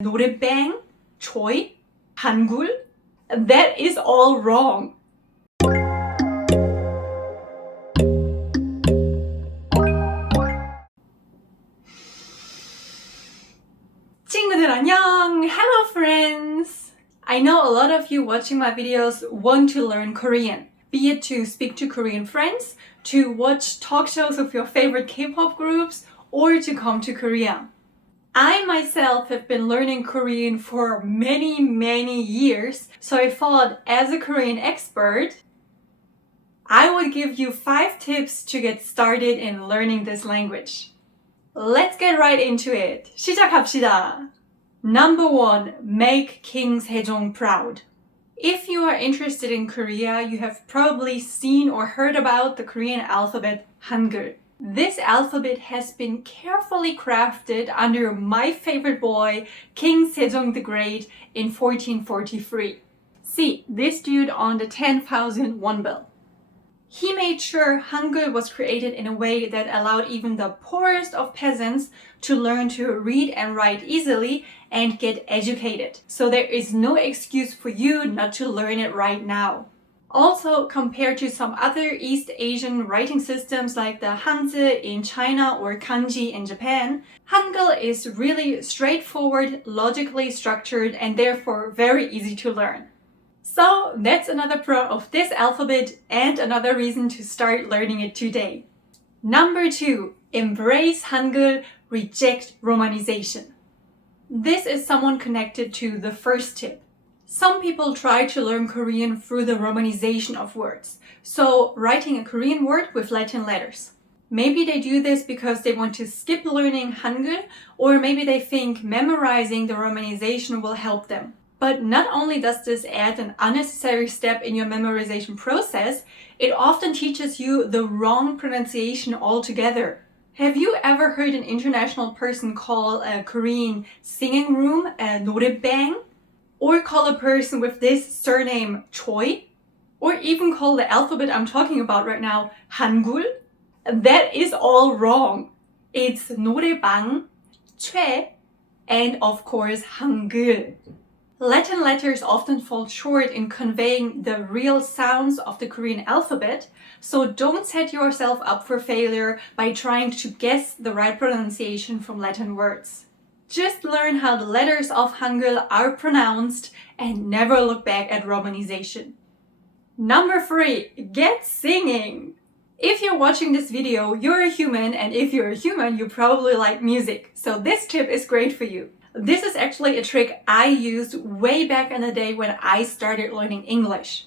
노래방, choi, Hangul. That is all wrong. 친구들 안녕! Hello friends! I know a lot of you watching my videos want to learn Korean, be it to speak to Korean friends, to watch talk shows of your favorite K-pop groups, or to come to Korea. I myself have been learning Korean for many years, so I thought as a Korean expert, I would give you 5 tips to get started in learning this language. Let's get right into it. 시작합시다. Number 1. Make King Haejong proud. If you are interested in Korea, you have probably seen or heard about the Korean alphabet Hangul. This alphabet has been carefully crafted under my favorite boy, King Haejong the Great, in 1443. See, this dude on the 10,000 won bill. He made sure Hangul was created in a way that allowed even the poorest of peasants to learn to read and write easily and get educated. So there is no excuse for you not to learn it right now. Also, compared to some other East Asian writing systems like the Hanzi in China or Kanji in Japan, Hangul is really straightforward, logically structured, and therefore very easy to learn. So that's another pro of this alphabet and another reason to start learning it today. Number 2, embrace Hangul, reject romanization. This is somewhat connected to the first tip. Some people try to learn Korean through the romanization of words, so writing a Korean word with Latin letters. Maybe they do this because they want to skip learning Hangul, or maybe they think memorizing the romanization will help them. But not only does this add an unnecessary step in your memorization process, it often teaches you the wrong pronunciation altogether. Have you ever heard an international person call a Korean singing room a 노래방? Or call a person with this surname choi? Or even call the alphabet I'm talking about right now Hangul? That is all wrong. It's 노래방, choi, and of course Hangul. Latin letters often fall short in conveying the real sounds of the Korean alphabet, so don't set yourself up for failure by trying to guess the right pronunciation from Latin words. Just learn how the letters of Hangul are pronounced and never look back at romanization. Number 3, get singing! If you're watching this video, you're a human, and if you're a human, you probably like music, so this tip is great for you. This is actually a trick I used way back in the day when I started learning English.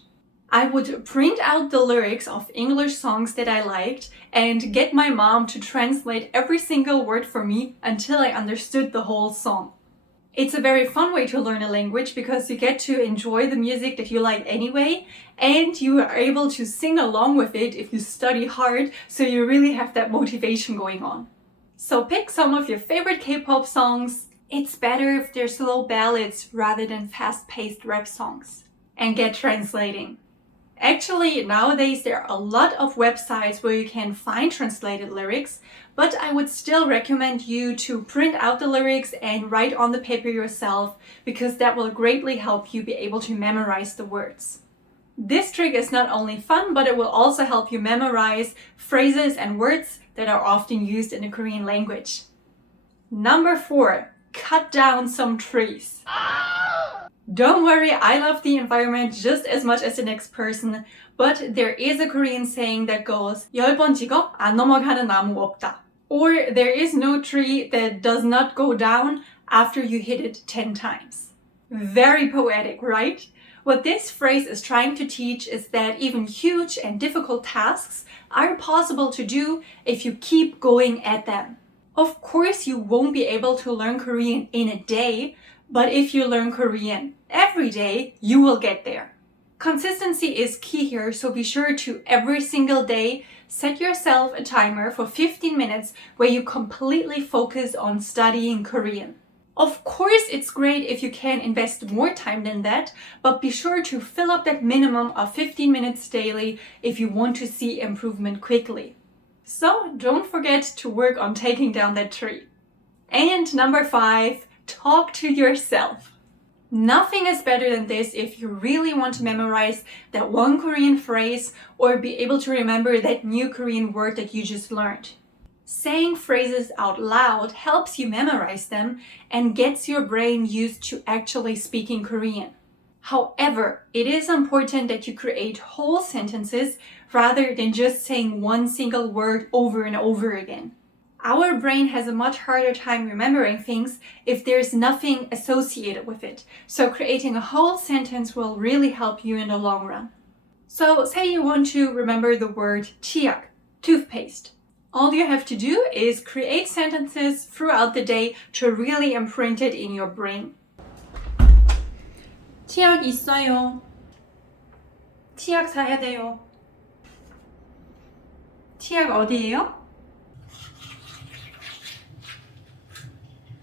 I would print out the lyrics of English songs that I liked and get my mom to translate every single word for me until I understood the whole song. It's a very fun way to learn a language because you get to enjoy the music that you like anyway, and you are able to sing along with it if you study hard, so you really have that motivation going on. So pick some of your favorite K-pop songs. It's better if they're slow ballads rather than fast-paced rap songs. And get translating. Actually, nowadays there are a lot of websites where you can find translated lyrics, but I would still recommend you to print out the lyrics and write on the paper yourself, because that will greatly help you be able to memorize the words. This trick is not only fun, but it will also help you memorize phrases and words that are often used in the Korean language. Number 4. Cut down some trees. Don't worry, I love the environment just as much as the next person, but there is a Korean saying that goes 10번 찍어 안 넘어가는 나무 없다. Or there is no tree that does not go down after you hit it 10 times. Very poetic, right? What this phrase is trying to teach is that even huge and difficult tasks are possible to do if you keep going at them. Of course, you won't be able to learn Korean in a day, but if you learn Korean every day, you will get there. Consistency is key here, so be sure to every single day set yourself a timer for 15 minutes where you completely focus on studying Korean. Of course, it's great if you can invest more time than that, but be sure to fill up that minimum of 15 minutes daily if you want to see improvement quickly. So don't forget to work on taking down that tree. And number 5, talk to yourself. Nothing is better than this if you really want to memorize that one Korean phrase or be able to remember that new Korean word that you just learned. Saying phrases out loud helps you memorize them and gets your brain used to actually speaking Korean. However, it is important that you create whole sentences rather than just saying one single word over and over again. Our brain has a much harder time remembering things if there's nothing associated with it. So creating a whole sentence will really help you in the long run. So say you want to remember the word 치약, toothpaste. All you have to do is create sentences throughout the day to really imprint it in your brain. 치약 있어요. 치약 사야 돼요. 치약 어디예요?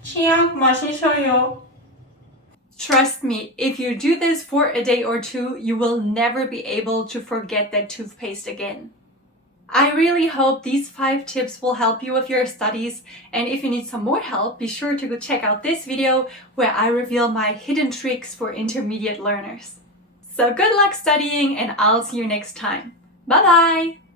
치약 마시셔요. Trust me, if you do this for a day or two, you will never be able to forget that toothpaste again. I really hope these 5 tips will help you with your studies, and if you need some more help, be sure to go check out this video where I reveal my hidden tricks for intermediate learners. So good luck studying, and I'll see you next time. Bye bye!